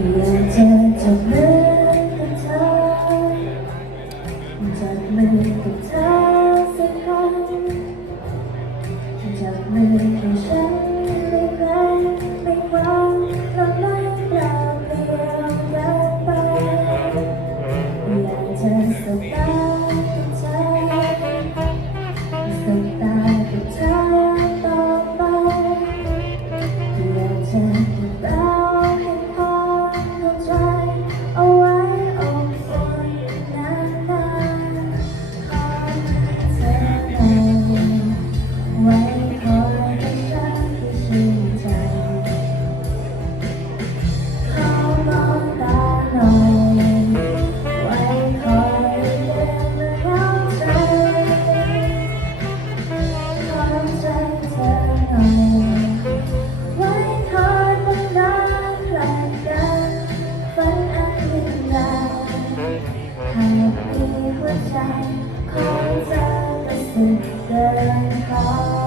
อยากจะจับมือกับเธอจับมือกับเธอสักครั้งจับมือของฉันไม่ไกลไม่หวังเราไม่เปล่าเปลี่ยวกันไปอยากจะสบตากับเธอสบตากับเธอต่อไปอยากจะเก็บเราให้พอเข้าใจเอาไว้อบอุ่นนานๆขอเธอหน่อยไว้คอยเป็นรักที่ชื่นใจขอมองตาหน่อยไว้คอยเดินเมื่อเหงาใจขอใจเธอหน่อยไว้คอยเป็นรักใครกันฝันอันยิ่งใหญ่หากมีหัวใจของเธอก็สุดเกินพอ